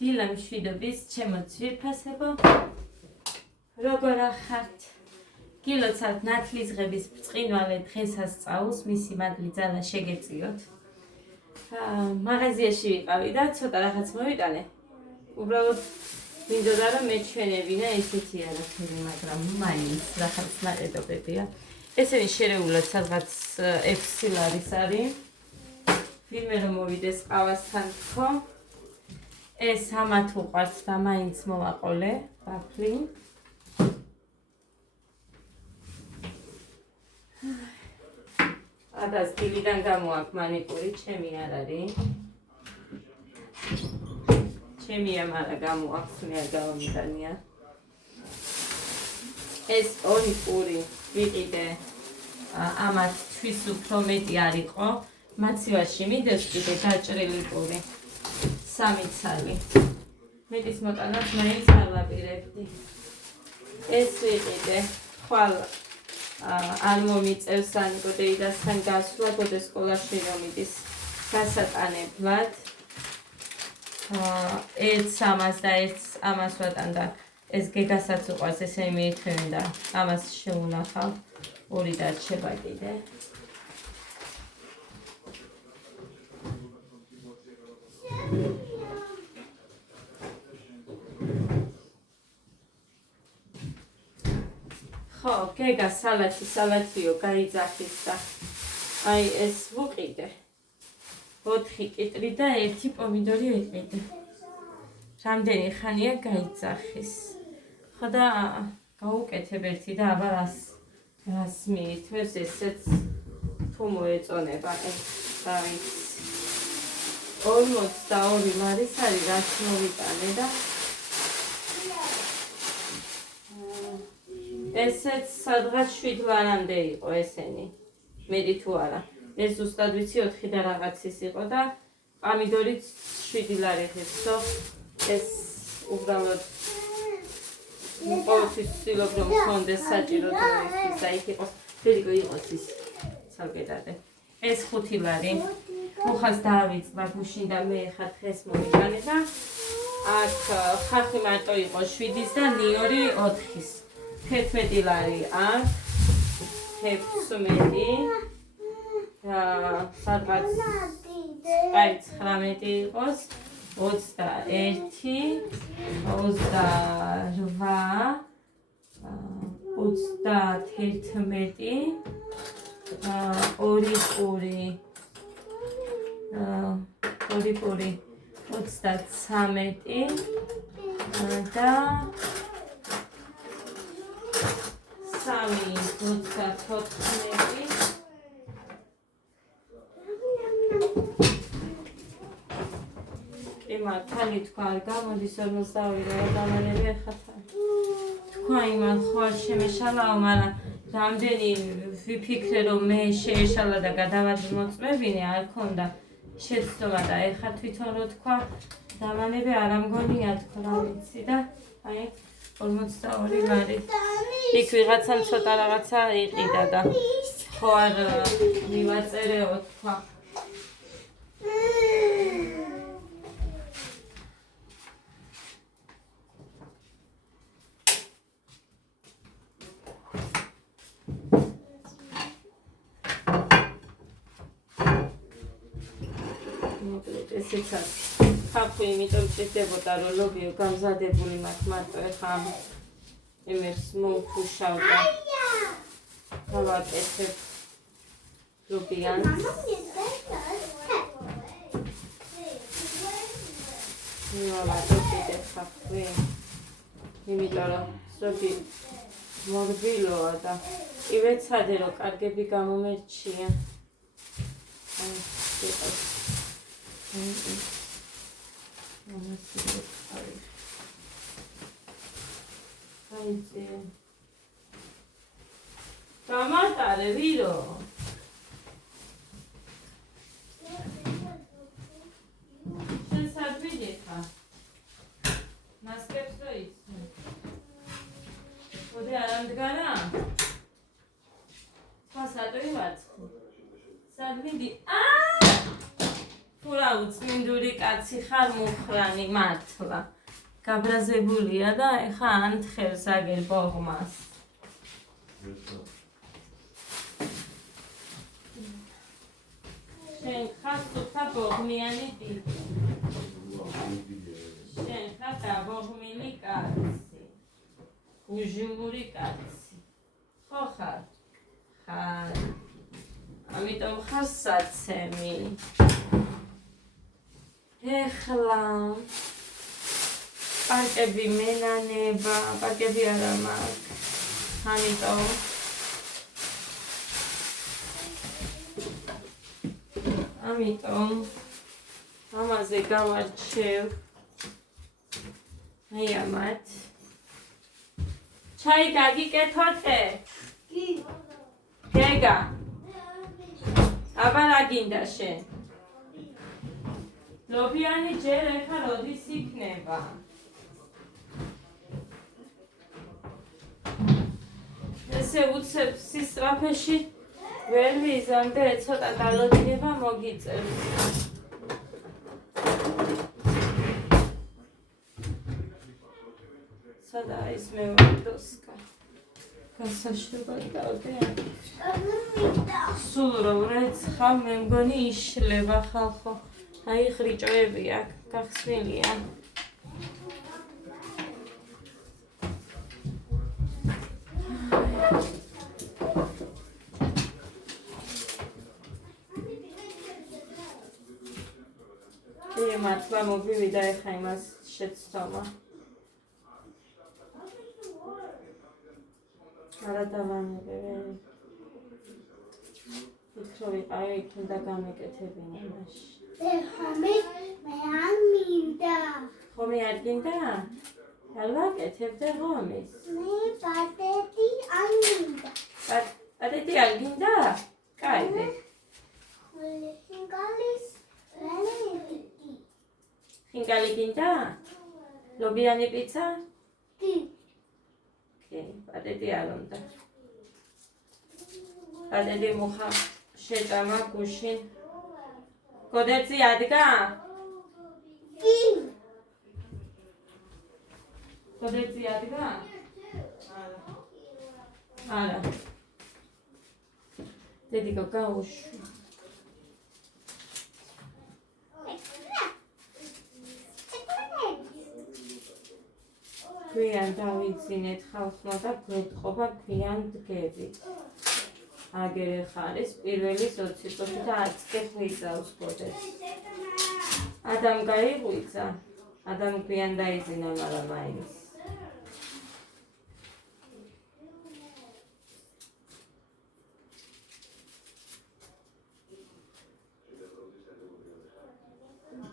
დილა მშვიდობის, ჩემო ძვირფასებო, როგორ ახართ? გილოცავთ ნათლისღების ბრწყინვალე დღესასწაულს, მისი მაგლი ძალა შეგეწიოთ. მაღაზიაში ვიყავი და ცოტა რაღაც მოვიტანე. უბრალოდ მინდოდა რომ მეჩვენებინა, ესეთი არაფერი, მაგრამ მაინც რაღაც ნაკეთობებია. ესენი შერეულად სადღაც 6 ლარის არის. ვინმე რომ მოვიდეს ყავასთან თქო. ეს ამათ უყვართ და მაინც მოვაყოლე ვაფლი. ადას დილიდან გამოაქვს მანიკური, ჩემი არ არის. ჩემია, მაგრამ გამოაქვს, მე არ გავამიტანია. ეს ორი პური ვიყიდე, ამათ თვის უფრო მეტი არ იყო. მაცივაში მიდევს კიდე დაჭრილი პური. 3 ცალი. მეტის მოტანას მაინც არ ვაპირებდი. ეს ვიყიდე, ხვალ არ მომიწევს ან გოდეიდასთან გასვლა, გოდე სკოლაში რომ იდის გასატანებლად. ერთს ამას და ერთს ამას ვატანდა. ეს გეგასაც უყვარს, ესენი მიითხოვენ და ამას შეუნახავ. ორი დარჩება კიდე. ხო, გეგა სალათიო გაიძახის და აი ეს ვუყიდე. 4 კიტრი და 1 პომიდორი ვიყიდე. რამდენი ხანია გაიძახის. ხო და გავუკეთებ ერთი და აბა რას მიითმევს, ესეც თუ მოეწონება ეს დავით. 42 ლარის არის, რაც მოვიტანე და ესეც სადღაც 7 ლარამდე იყო ესენი. მეტი თუ არა. ეს ზუსტად ვიცი 4 და რაღაცის იყო და პომიდორიც 7 ლარი ხეთო. ეს უბრალოდ ყოველთვის ვცდილობ რომ მქონდეს საჭირო დროისთვის და იქ იყოს ბერიკო იყოს ის ცალკედადე. ეს 5 ლარი. უხას დავიწყდა გუშინ და მე ხა დღეს მოვიტანე და აქ ხალხი მარტო იყო 7-ის და ნიორი 4-ის. 11 ლარი აქ 16 და სადღაც აი 19 იყოს 21 28 31 ორი პური 33 და 3 34 მართალი თქვა არ გამოდის 42 რა დამანები ახლა თქვა იმან ხო არ შემეშალაო, მაგრამ რამდენი ვიფიქრე რომ მე შეეშალა და გადავადმოწმებინე არ ქონდა შეცდომა და ეხლა თვითონ რო თქვა დამანები არ ამგონია თქო რა ვიცი და აი 42 ლარი. იქ ვიღაცამ ცოტა რაღაცა იყიდა და ხო არ მივაწერეო თქვა. ესეც არის. ხალხი იმიტომ ჭირდებოდა რომ ლობიო გამზადებული მაქვს მარტო ეხლა იმერს მოვფუშავ და გავაკეთებ ლობიანს. მოვაკეთებ ხალხი. იმიტომ რომ ზოგი მორბილოა და კი ვეცადე რომ კარგები გამომერჩია. გამატარე ვირო შენ სად ვიდიხა ნასკებს რო იცნე ხოდე არ ამდგარა თქვა სატვი ვარცხი სად მიდი თუ რა უწმინდური კაცი ხარ მუხრანი მართლა. გაბრაზებულია და ეხა ანთხელს აგერ ბოღმას. შენ ხარ სუფთა ბოღმიანი ტიპი. შენ ხარ დაბოღმილი კაცი. უჟილური კაცი. ხო ხარ? ხარ. ამიტომ ხარ საცემი. ეხლა პარკები მენანება, პარკები არა მაქვს. ამიტომ ამაზე გავარჩევ აი ამათ. ჩაი გაგიკეთოთე? კი. გეგა. აბა რა გინდა შენ? ლობიანი ჯერ ეხა როდის იქნება? ესე უცებ სისწრაფეში ვერ ვიზამდე, ცოტა დალოდინება მოგიწევს. სადაა ის მეორე დოსკა? გასაშრობად დავდე. სულ რომ რეცხა მე მგონი იშლება ხალხო. აი ხრიჭოები აქ გახსნილია. მართლა მოვივიდა ეხა იმას შეცდომა. არა დავანებე. ვთქრო ვიყავი იქ უნდა გამეკეთებინა მაშინ. ხომი მე არ მინდა. ხომი არ გინდა? არ ვაკეთებდე ხომის? მე პატეტი არ მინდა. პატეტი არ გინდა? კაი. ხინკალი გინდა? ლობიანი პიცა? კი. კი, პატეტი არ უნდა. პატეტი მუხა შეჭამა გუშინ. გოდეცი ადგა? კი. გოდეცი ადგა? არა. დედიკო გაუშვი. გვიან დავიცინეთ ხალხმა და გვეთყობა გვიან დგებით. აგერ ეხა არის პირველი 20 წუთი და 10 კე ხვიცავს გოდეს. ადამ გაიღვიცა, ადამ გვიან დაიძინა, მაგრამ მაინც.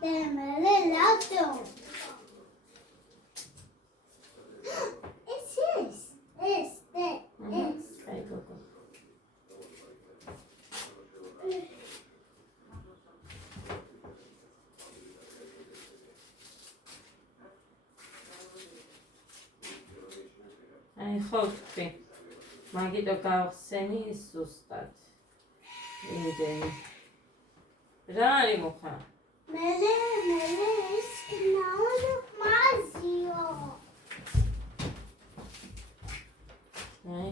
დემელე ლატო. ხო თქვი, მაგიტო გავხსენი სუსტად. იმდენი. რა არის მუხა? მელე ის კნაუნ მაზიო. აი.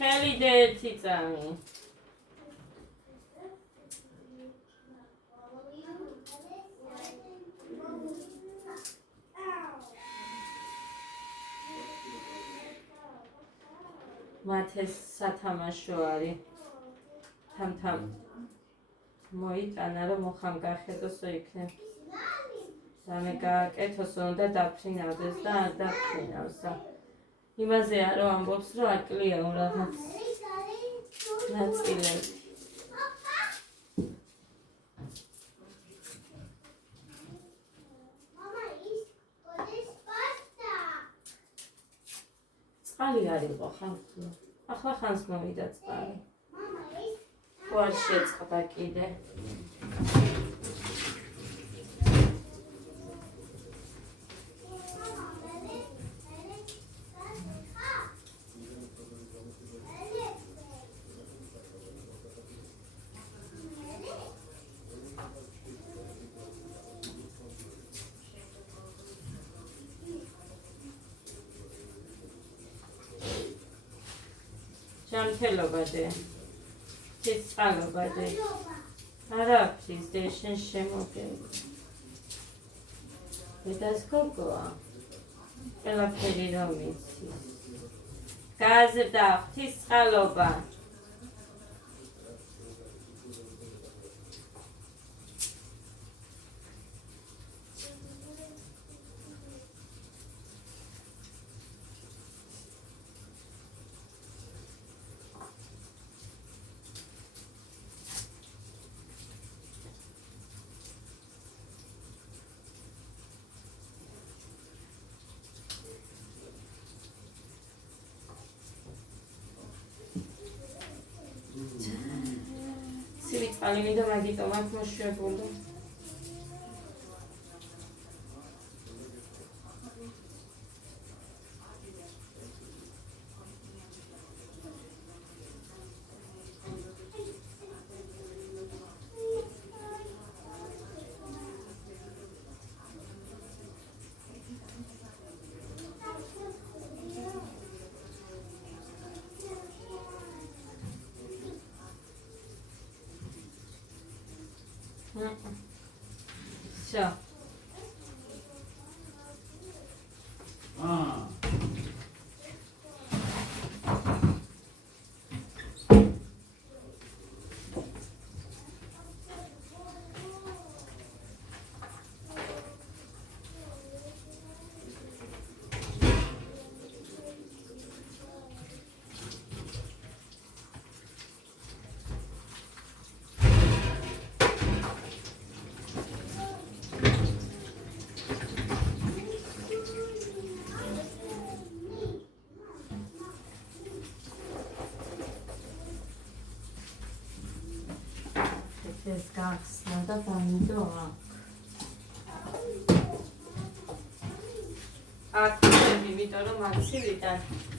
ხელი და ერთი წამი. მათ ეს სათამაშო არის. თამთამ მოიტანა რომ მოხამ გახედოსო იქნებ. რამე გააკეთოსო უნდა დაფრინავდეს და არ დაფრინავსა. იმაზე არო ამბობს რომ აკლია რაღაც ნაწილები. წყალი არ იყო ხალხო. ახლა ხანს მოვიდა წყალი. თუ არ შეწყდა კიდე. ჯანმრთელობაზე, ცეცხლობაზე, არაფრის დეშენ შემოგები. ბედას გოგოა, ყველაფერი რომ იცის. გაზრდა ღვთისმწყალობა. სიწყალი მინდა მაგიტომ აქ მოშვებული. Все. ეს გახსნა და დამიდო აქ იმიტომ რომ აქცივიდან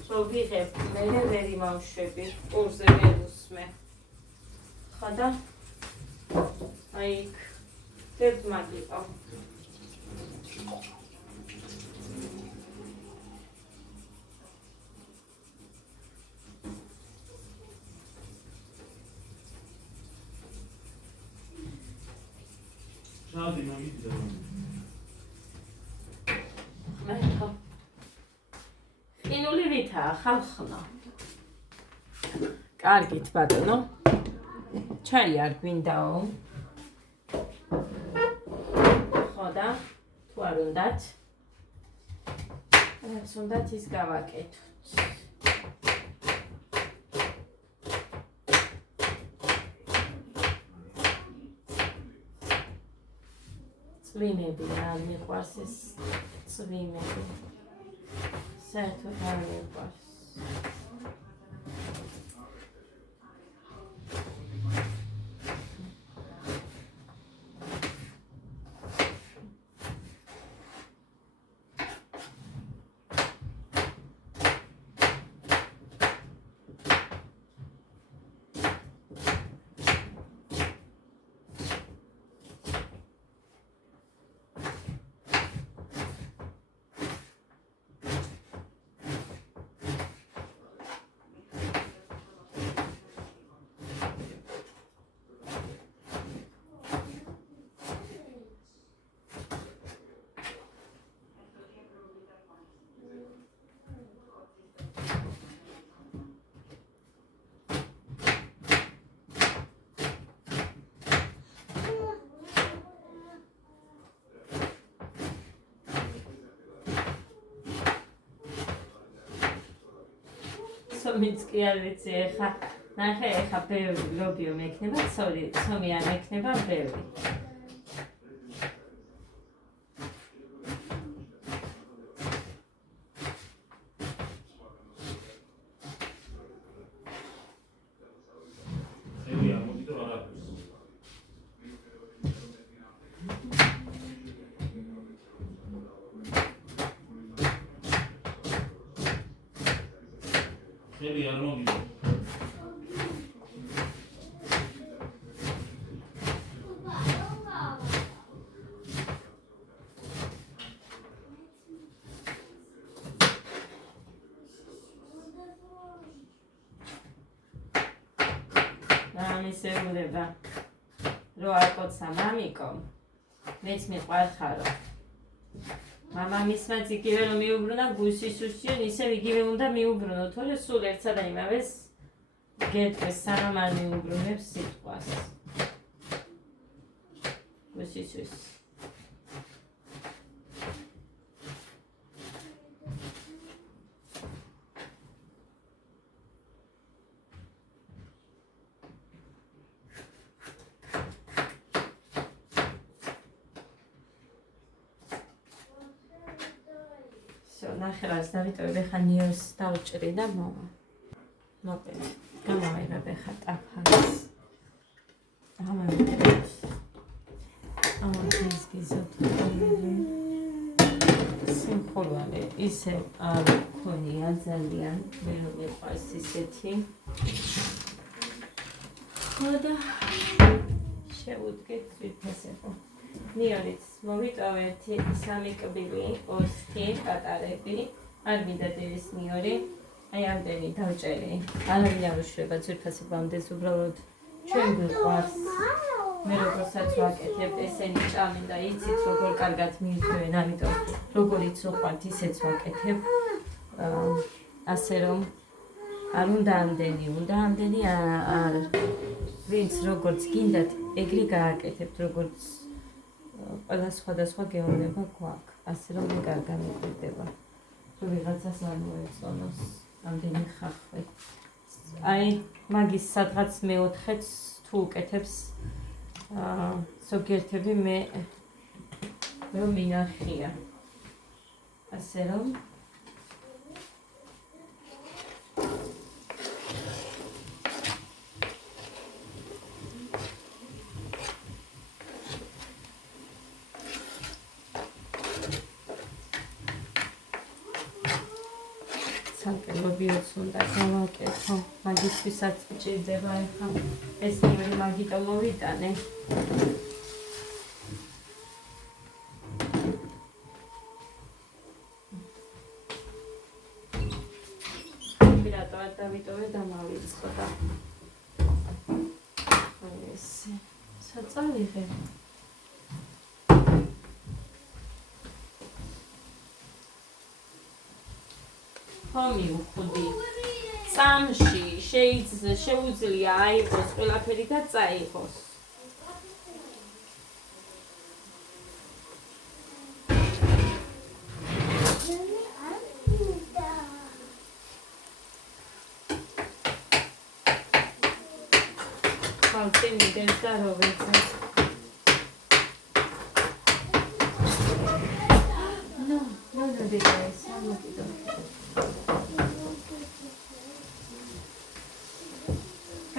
რო ვიღებ მე ვერ იმავშვები ყურზე ვერ უსმე ხოდა აი დებ მაგიყავ Şadi magit devam. მეთო ხინული ვითაა ხალხნა კარგით ბატონო ჩაი არ გვინდაო ხოდა თუ არ უნდათ რაც უნდათ ის გავაკეთოთ წვიმები არ მიყვარს ეს წვიმები საერთოდ არ მიყვარს სომიც კი არ ვიცი ეხა ნახე ეხა ბევრი ლობიო მექნება სომი არ მექნება ბევრი ელია მოდი და ხელი არ მოგიგო. მისეულება რო არ კოცა მამიკო მეც მიყვარხარო მამამისმაც იგივე რომ მიუბრუნა გუსისუსიო ისევ იგივე უნდა მიუბრუნო თორე სულ ერთსა და იმავეს გეტყვეს სანამ არ მიუბრუნებს სიტყვას გუსისუს ნახევარს დავიტოვებ ხა ნიოს დავჭრი და მოვა. მოკლედ, გამოვიღებ ხა ტაფას. ამას გიზოთული. სიმხურვალე ისე არ ქონია ძალიან, მე რომ მეყვარს ისეთი. ხოდა შევუდგეთ თვითფესებო. ნიორიც მოვიტოვეთ სამი კბილი, ოსტი, პატარები, არ მინდა დილის ნიორი, აი ამდენი დავჭერი. არავინ არ უშვება ძვირფასებამდე, უბრალოდ ჩვენ გვიყვარს. მე როგორცაც ვაკეთებ, ესენი ჭამენ და იცით როგორ კარგად მიირთმევენ, ამიტომ როგორიც უყვართ, ისეც ვაკეთებ. ასე რომ არ უნდა ამდენი, უნდა ამდენი არ ვინც როგორც გინდათ, ეგრე გააკეთებთ, როგორც ყველა სხვადასხვა გეოვნება გვაქვს, ასე რომ მე კარგად მიყვარდება. თუ ვიღაცას არ მოეწონოს ამდენი ხახვი. აი, მაგის სადღაც მეოთხეც თუ უკეთებს ზოგიერთები მე რომ მინახია. ასე რომ ლობიოც უნდა გავაკეთო, მაგისთვისაც ჭირდება ახლა ეს ნიორი მაგიტო მოვიტანე. პირადად დავიტოვე და მავიწყო და ესე საწავიღე. ხომი უხუდი წამში შეუძლია აიღოს ყველაფერი და წაიღოს. ხალხი მიდევს და როვეცე. ნო დედაეს ამოკიდო.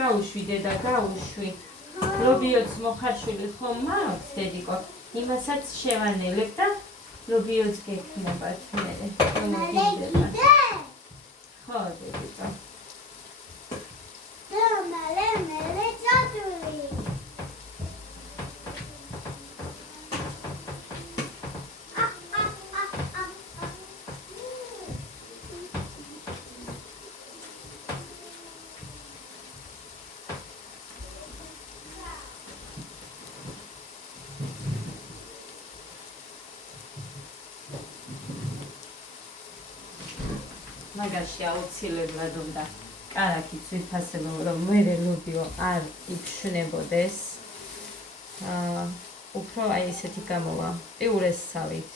გაუშვი დედა, გაუშვი. ლობიოც მოხარშული ხომ მაქვს დედიკო, იმასაც შევანელებ და ლობიოც გექნებათ მერე. ხო დედიკო. მაგაში აუცილებლად უნდა კარაქი ძვირფასებო, რომ მერე ლობიო არ იფშვნებოდეს. უფრო აი ესეთი გამოვა, პიურესავით.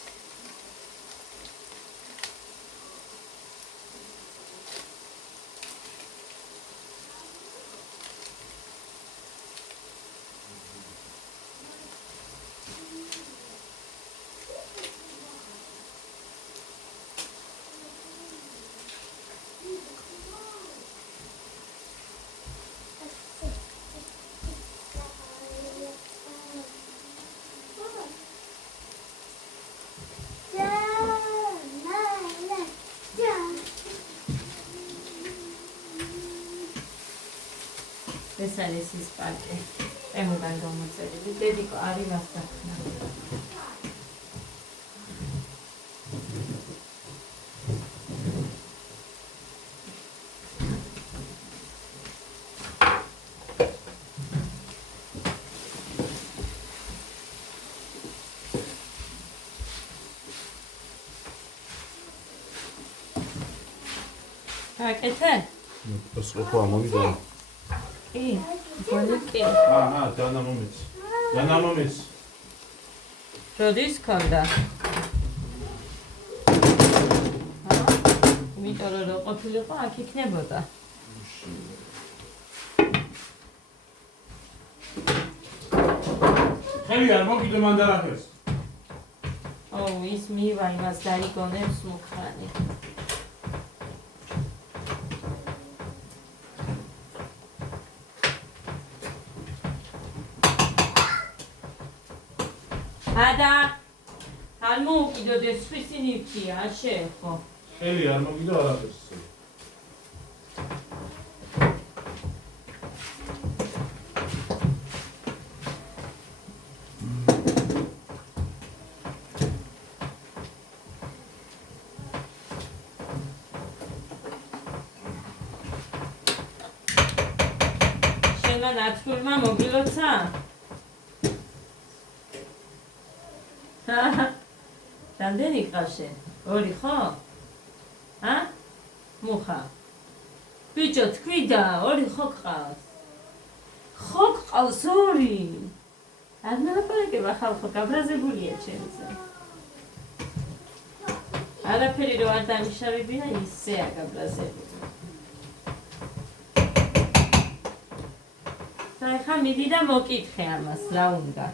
ეს არის ის პარკი. ემუგან გამოწერილი. დედიკო არის მას დახნა. აკეთე? ეს ხო ამოვიდა. კი, გონიკი. დანა მომეც. როდის ქონდა? იმიტომ რომ ყოფილიყო აქ იქნებოდა. ხელი არ მოგიდო მანდარახეს. ის მივა იმას დაიგონებს მუხრანი. ადა არ მოუკიდოდეს სხვისი ნივთია, არ შეეხო. ხელი არ მოგიდო არაფერს. შენმა ნათურმა მოგილოცა? რამდენი ყავს შენ? 2 ხო? მუხა. ბიჭო, თქვი და 2 ხო ყავს? ხო ყავს 2. არ ნაპარაკება ხალხო, გაბრაზებულია ჩემზე. არაფერი რო არ დამიშავებინა, ისეა გაბრაზებული. და ეხა მიდი და მოკითხე ამას, რა უნდა.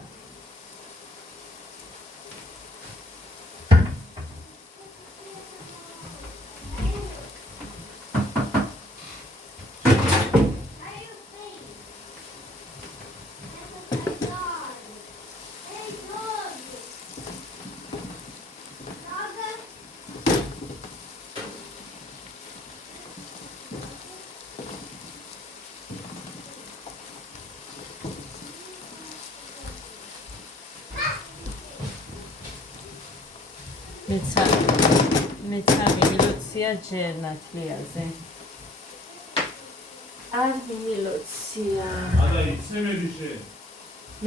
მეცარი მილოცია ჯერ ნათლიაზე. არ მილოცია. ადა იცემები შენ.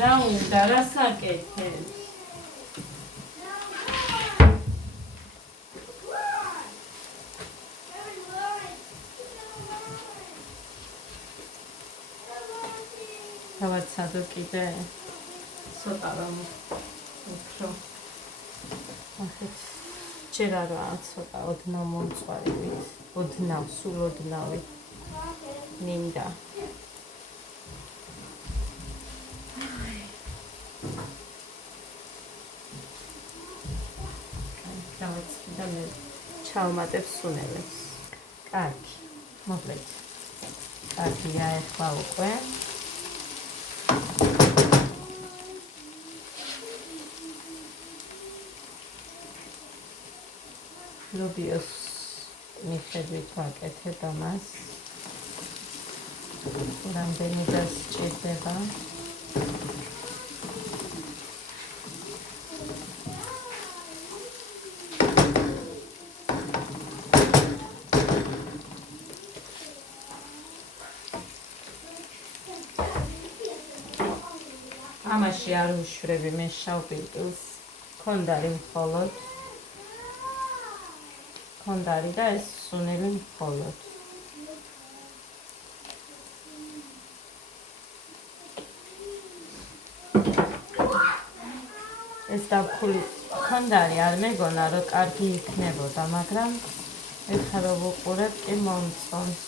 რა უნდა, რას აკეთებს? დავაცადო კიდე. ცოტა რომ უფრო ჯერ არა ცოტა ოდნავ მომწვარივით, სულ ოდნავი მინდა. დავაცდა მე ჩავმატებ სუნელებს. კარგი, მოკლედ. კარგია ახლა უკვე. ლობიოს მიხედვით ვაკეთებ ამას. რამდენი დასჭირდება. ამაში არ უშვრები მე შავ პირკილს. ქონდარი მხოლოდ. ქონდარი და ეს სუნელი მხოლოდ. ეს დაფქული ქონდარი არ მეგონა რომ კარგი იქნებოდა, მაგრამ ეხლა რომ ვუყურებ კი მომწონს.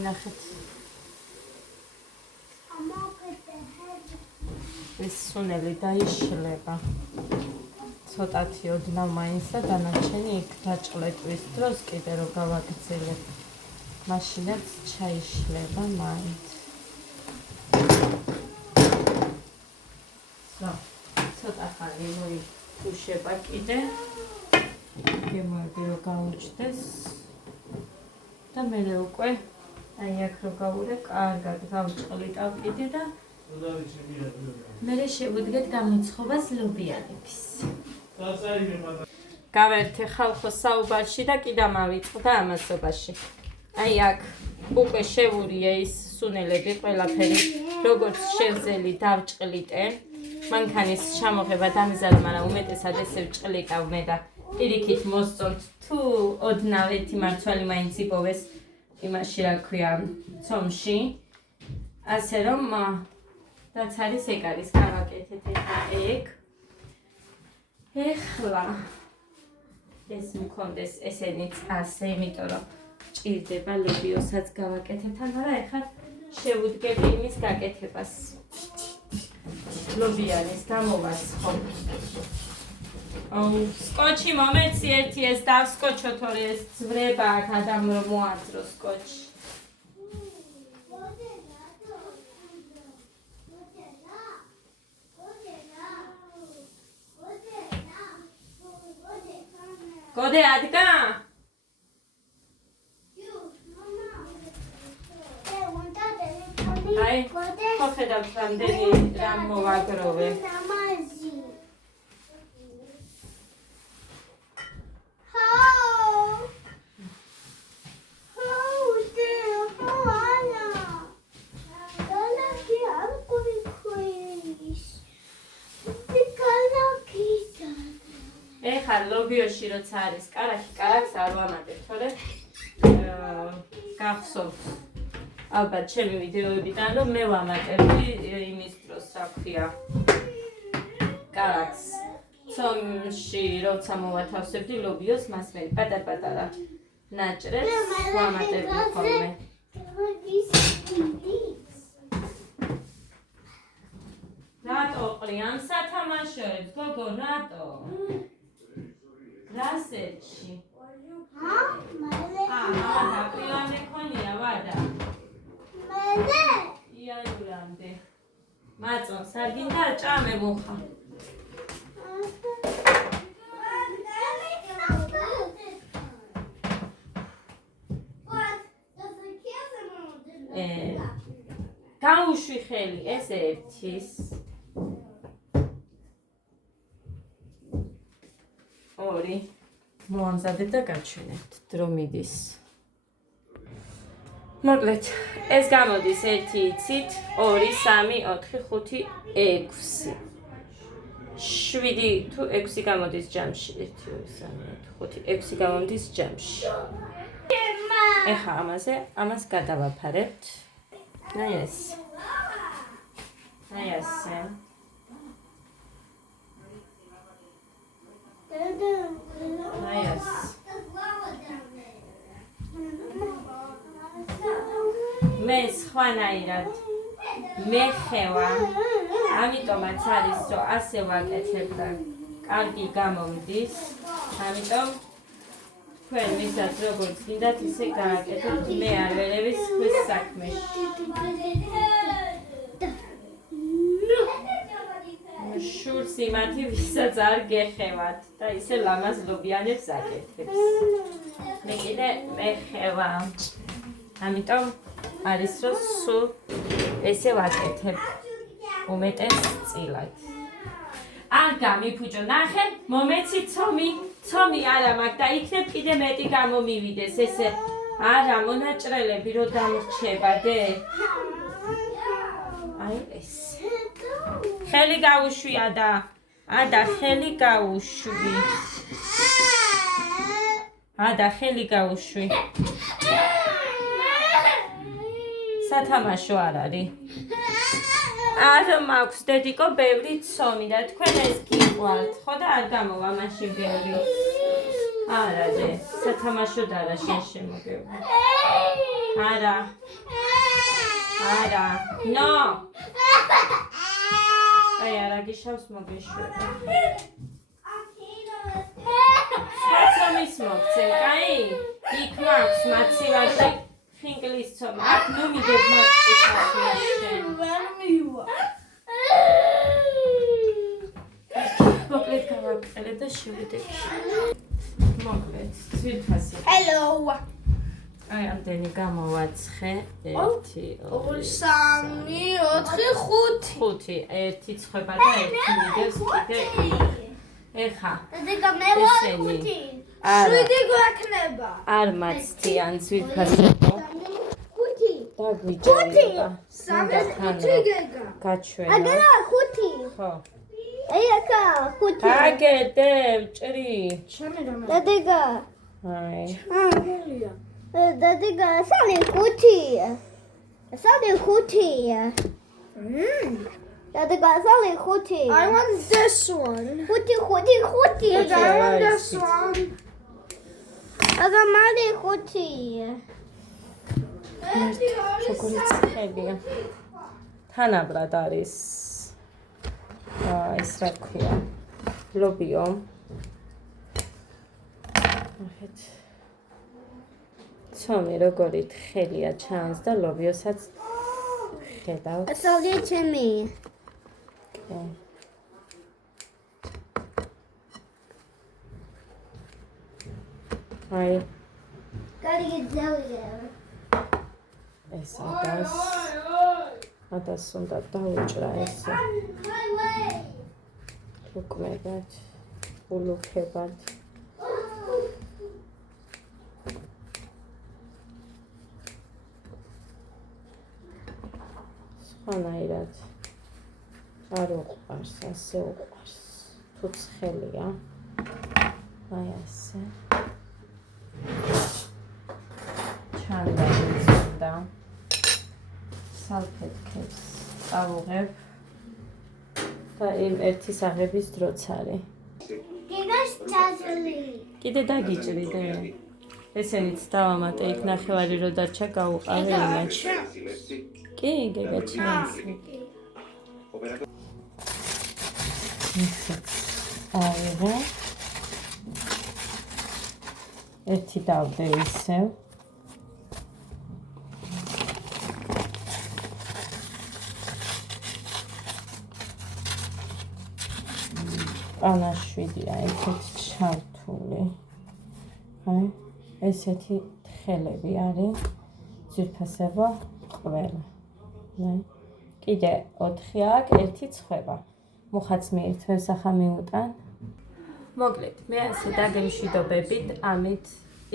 ნახეთ. ეს სუნელი დაიშლება. ცოტათი ოდნავ მაინც და დანარჩენი იქ დაჭყლეტვის დროს კიდე რო გავაგრძელებ. მაშინაც ჩაიშლება მაინც. ცოტა ხანი მოიქუშება კიდე. გემოები რომ გაუჩნდეს და მე უკვე აი აქ რო გავურე, კარგად გავჭყლიტავ კიდე და მე შევუდგეთ გამოცხობას ლობიანების. გავერთე ხალხო საუბარში და კიდე მავიწყდა ამასობაში. აი აქ უკვე შევურია ის სუნელები ყველაფერი, როგორც შევძელი დავჭყლიტე. მანქანის ჩამოღება დამზადა, მაგრამ უმეტესად ესე ვჭყლიტავ მე და პირიქით მოსწონთ თუ ოდნავ ერთი მარცვალი მაინც იპოვეს იმაში რა ქვია ცომში. ასე რომ რაც არის ეგ არის გავაკეთეთ ეგ. ეხლა ეს მქონდეს ესენიც ასე, იმიტომ რომ ჭირდება ლობიოსაც გავაკეთეთ, მაგრამ ეხლა შევუდგები იმის გაკეთებას. ლობიანის გამოვაცხო. სკოჩი მომეცი ერთი ეს დავსკოჩო, თორე ეს ძვრება აქ ადამ რომ მოაძრო სკოჩი. გოდე ადგა? აი, ხო ხედავთ რამდენი რამ მოვაგროვე. ეხლა ლობიოში როცა არის კარაქი, კარაქს არ ვამატებ, თორე გახსოვთ ალბათ ჩემი ვიდეოებიდან რომ მე ვამატებდი იმის დროს რა ქვია კარაქს. ცომში როცა მოვათავსებდი ლობიოს მასმერი პატარ-პატარა ნაჭრებს ვამატებდი ხოლმე. რატო ყრი ამ სათამაშოებს, გოგო, რატო? რასეთში? ვადა, პირამდე ქონია, ვადა. იარურამდე. მაწონს, არ გინდა ჭამე მუხა. გაუშვი ხელი, ეს ერთის. ორი. მოვამზადებ და გაჩვენებთ, დრო მიდის. მოკლედ, ეს გამოდის 1 იცით, 2, 3, 4, 5, 6. 7 თუ 6 გამოდის ჯამში. 1, 2, 3, 4, 5, 6 გამოდის ჯამში. ეხლა ამას გადავაფარებთ. აი ეს. აი ასე. აი ეს. მე სხვანაირად მეხევა, ამიტომაც არის რომ ასე ვაკეთებ და კარგი გამომდის, ამიტომ თქვენ ვისაც როგორც გინდათ ისე გააკეთებთ, მე არ ვერევი სხვის საქმეში. შურს იმათი ვისაც არ გეხევათ და ისე ლამაზ ლობიანებს აკეთებს. მე კიდე მეხევა. ამიტომ არის რომ სულ ესე ვაკეთებ უმეტეს წილად. არ გამიფუჭო, ნახე, მომეცი ცომი არა მაქვს და იქნებ კიდე მეტი გამომივიდეს ესე. არა, მონაჭრელები რო დამრჩება დე. აი ეს. ხელი გაუშვი ადა ხელი გაუშვი. ადა ხელი გაუშვი. სათამაშო არ არის. არ მაქვს დედიკო ბევრი ცომი და თქვენ ეს გიყვართ, ხო და არ გამოვა მაშინ ბევრი. არა დე, სათამაშო და რა შენ შემოგევა. არა. არა. ნო. აი არა გიშავს მოგეშვება. საცომის მოგცე, კაი? იქ მაქვს მაცივარში ხინკლის ცომა. აქ ნომიდებ მაქვს შენ. ვერ მივა. მოკლედ გავაყელე და შევიდეთ. მოკლედ, ძვირფასი. Hello. აი, ამდენი გამოვაცხე. 1 2 3 4 5. 5. ერთი წხვება და ერთი მიდევს კიდე. ეხა. დედა მე ვარ 5. არა. 7 გვექნება. არ მაცდიან ძვირფასი. 5. დაგვიჯერება. 3 გეგა. გაჩვენა. აგერა 5. ხო. აი აკა 5. აგედე, ჭრი. შენ რა დედა. აი. აგერია. დედა სალი 5. სალი 5. Dada sali 5. I want this one. 5. I want this one. Aga mali 5. შოკოლადია. თანაბრად არის. ეს რა ქვია? ლობიო. ახეთ. ცომი როგორი თხელია ჩანს და ლობიოსაც ხედავ. Sali ჩემი. აი. Gotta get jelly. ეს ადას უნდა დაუჭრა ესე. უკმებად, ულუქებად. სხვანაირად არ უყვარს, ასე უყვარს. თუ ცხელია. აი ასე. ჩანდარდა. სალფეტკებს ავუღებ. და იმ ერთის აღების დროც არის. გიგას ჩაზლი. კიდე დაგიჭრიდე. ესენიც დავამატე იქ ნახევარი რო დარჩა გავუყარე იმაში. კი, გეგა ჩანს. აიღე. ერთი დავდე ისევ. ანაშვიდია ესეთ ჩართული. აი, ესეთი თხელები არის. ძვირფასება ყველა. აი, კიდე 4 აქვს, ერთი წხვება. მუხაც მიირთმევს ახლა მიუტან. მოკლედ, მე ასე დაგემშვიდობებით, ამით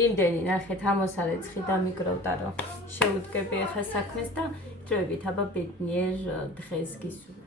იმდენი ნახეთ ამოსარეცხი დამიგროვდა, რომ შეუდგები ახლა საქმეს და დროებით აბა ბედნიერ დღეს გისურვებთ.